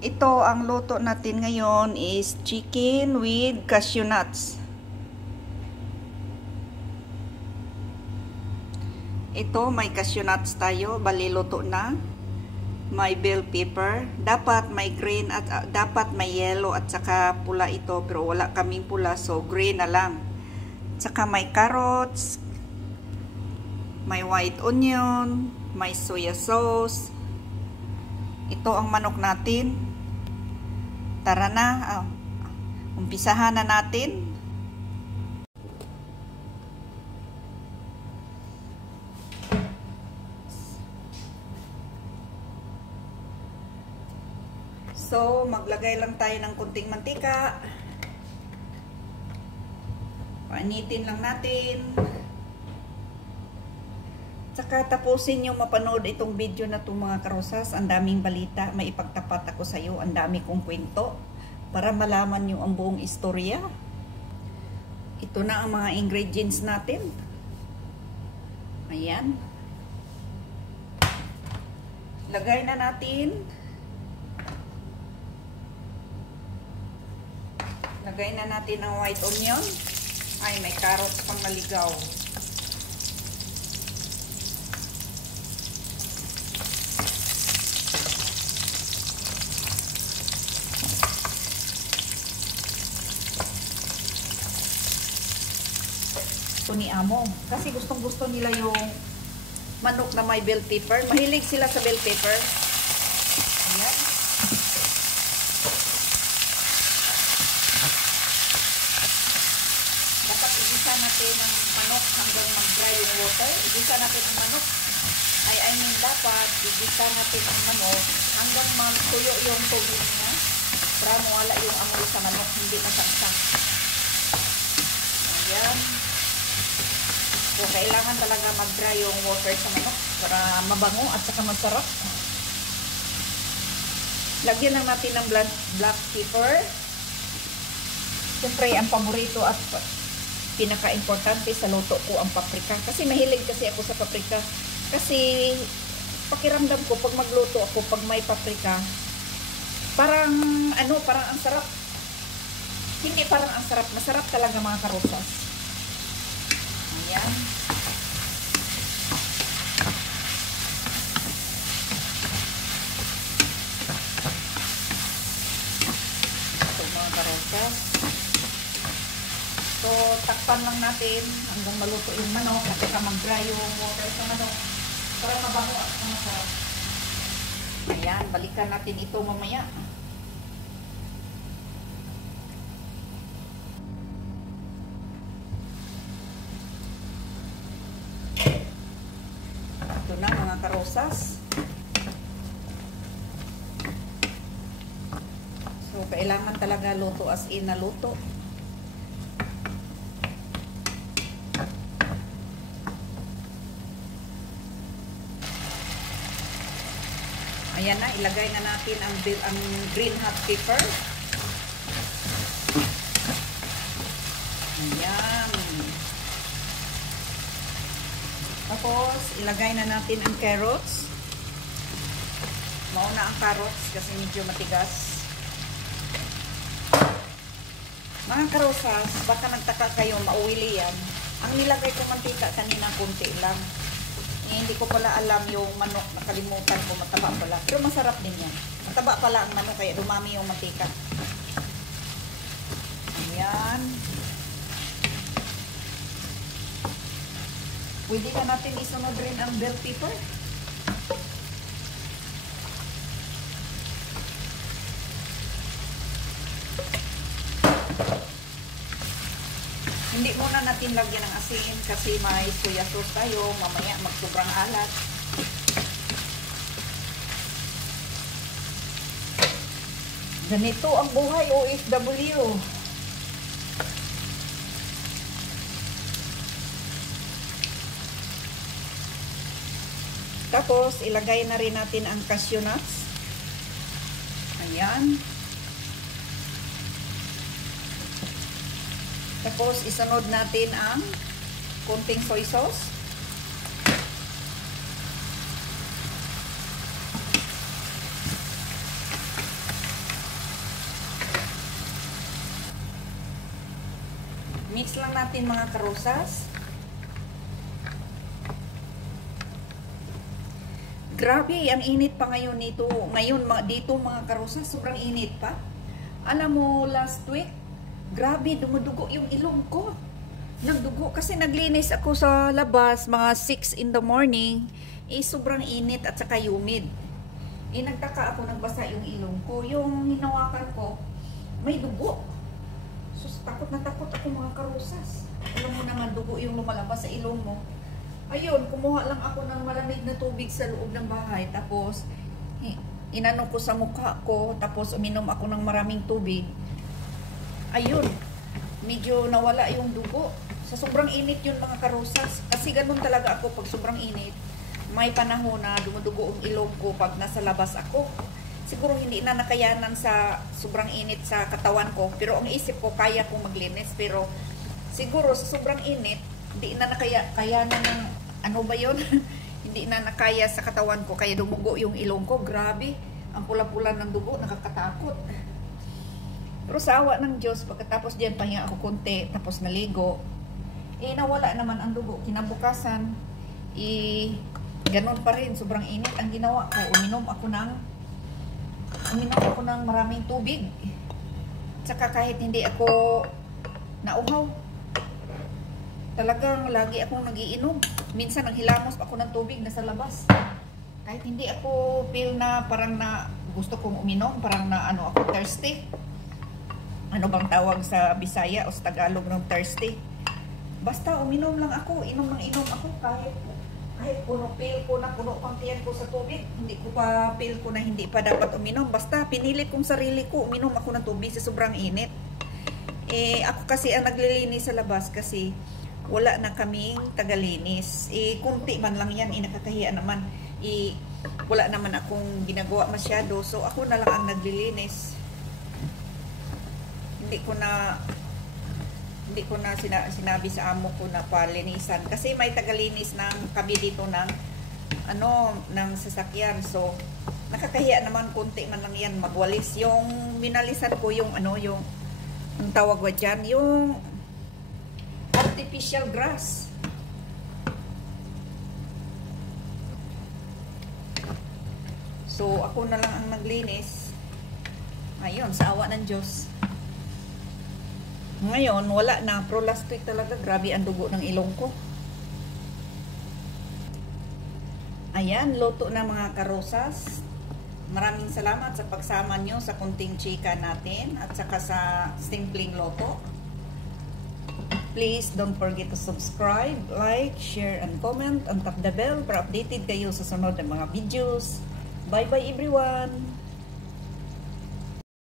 Ito ang luto natin ngayon is chicken with cashew nuts. Ito may cashew nuts tayo, bali luto na. May bell pepper, dapat may green at dapat may yellow at saka pula ito, pero wala kaming pula so green na lang. Saka may carrots, may white onion, may soya sauce. Ito ang manok natin. Tara na, umpisahan na natin. So, maglagay lang tayo ng kunting mantika. Painitin lang natin. Saka tapusin nyo mapanood itong video na itong mga karosas. Ang daming balita. May ipagtapat ako sa iyo. Ang dami kong kwento. Para malaman nyo ang buong istorya. Ito na ang mga ingredients natin. Ayan. Lagay na natin. Lagay na natin ang white onion. Ay, may carrots pang naligaw. Ito ni Amo. Kasi gustong-gusto nila yung manok na may bell pepper. Mahilig sila sa bell pepper. Ayan. Igisa natin ang manok hanggang mag-dry yung water. Igisa natin ang manok. Dapat igisa natin ang manok hanggang magtuyo yung tubig niya para mawala yung amoy sa manok, hindi masangsang. Ayan. So, kailangan talaga mag-dry yung water sa manok para mabango at saka masarap. Lagyan lang natin ng black pepper. Siyempre, ang paborito at pinaka-importante sa luto ko ang paprika. Kasi mahilig kasi ako sa paprika. Kasi pakiramdam ko pag magluto ako, pag may paprika, parang ang sarap. Hindi parang ang sarap. Masarap talaga mga karosas. Ayan. Ito mga karosas. So, takpan lang natin hanggang maluto yung manok at saka mag-dry yung water sa manok para mabango at masarap. Ayan, balikan natin ito mamaya. Ito na mga karosas. So, kailangan talaga luto as in na luto. Ayan na, ilagay na natin ang green hot pepper. Ayan. Tapos, ilagay na natin ang carrots. Mauna ang carrots kasi medyo matigas. Mga karosas, baka nagtaka kayo, mauwili yan. Ang nilagay ko mantika kanina, kunti lang. Hindi ko pala alam yung manok, nakalimutan ko, mataba pala. Pero masarap din yan. Mataba pala ang manok, kaya dumami yung mantika. Ayan. Pwede na natin isunod rin ang bell pepper. Hindi muna natin lagyan ng asin kasi may soya sauce tayo. Mamaya magsobrang alat. Ganito ang buhay OFW. Tapos, ilagay na rin natin ang cashew nuts. Ayan. Tapos, isunod natin ang konting soy sauce. Mix lang natin mga karosas. Grabe, ang init pa ngayon nito. Ngayon, dito mga karosas, sobrang init pa. Alam mo, last week, grabe, dumudugo yung ilong ko. Nagdugo kasi naglinis ako sa labas, mga 6 in the morning. Sobrang init at saka humid. Nagtaka ako, nagbasa yung ilong ko. Yung hinawakan ko, may dugo. Sus, takot na takot ako mga karosas. Alam mo naman, dugo yung lumalabas sa ilong mo. Ayun, kumuha lang ako ng malamig na tubig sa loob ng bahay. Tapos, inano ko sa mukha ko. Tapos, uminom ako ng maraming tubig. Ayun, medyo nawala yung dugo. Sa sobrang init yun mga karosas. Kasi ganun talaga ako pag sobrang init. May panahon na dumudugo ang ilong ko pag nasa labas ako. Siguro hindi na nakayanan sa sobrang init sa katawan ko. Pero ang isip ko, kaya kong maglinis. Pero siguro sa sobrang init, hindi na nakayanan ng ano ba yun? Hindi na nakaya sa katawan ko. Kaya dumugo yung ilong ko. Grabe. Ang pula-pula ng dugo. Nakakatakot. Pero sa awa ng Diyos, pagkatapos diyan pahinga ako konti. Tapos naligo. Nawala naman ang dugo. Kinabukasan, ganun pa rin. Sobrang init ang ginawa ko. Uminom ako ng maraming tubig. Tsaka kahit hindi ako nauhaw, talagang lagi akong nagiinom. Minsan naghilamos ako ng tubig nasa labas. Kahit hindi ako feel na parang na gusto kong uminom, parang na ano ako thirsty. Ano bang tawag sa Bisaya o sa Tagalog ng thirsty? Basta uminom lang ako, inom ako kahit puno pang tiyan ko sa tubig. Hindi ko pa feel ko na hindi pa dapat uminom. Basta pinilit kong sarili ko, uminom ako ng tubig sa sobrang init. Ako kasi ang naglilinis sa labas kasi wala na kaming tagalinis. Kunti man lang yan, nakakahiya naman. Wala naman akong ginagawa masyado. So, ako na lang ang naglilinis. Hindi ko na sinabi sa amo ko na palinisan. Kasi may tagalinis ng kami dito ng sasakyan. So, nakakahiya naman, kunti man lang yan magwalis. Yung minalisan ko yung ang tawag ba dyan, yung artificial grass. So, ako na lang ang naglinis. Ayun, sa awa ng Diyos. Ngayon, wala na. Pero last week talaga, grabe ang dugo ng ilong ko. Ayan, luto na mga karosas. Maraming salamat sa pagsama nyo sa kunting chika natin at saka sa simpleng loto. Please don't forget to subscribe, like, share, and comment, and tap the bell para updated kayo sa sunod ng mga videos. Bye-bye everyone!